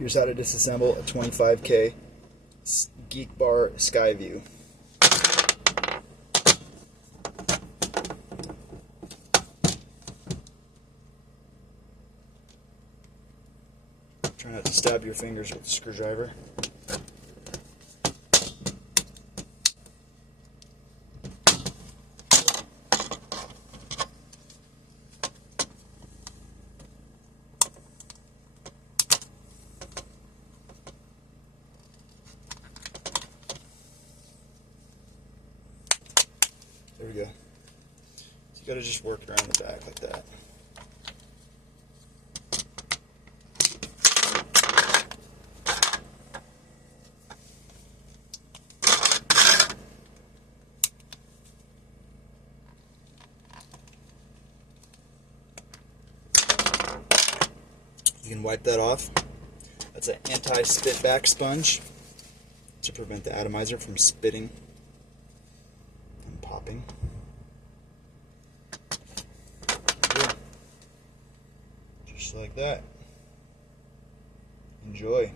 Here's how to disassemble a 25K GeekBar Skyview. Try not to stab your fingers with the screwdriver. There we go. So you gotta just work around the back like that. You can wipe that off. That's an anti-spit back sponge to prevent the atomizer from spitting and popping. Just like that. Enjoy.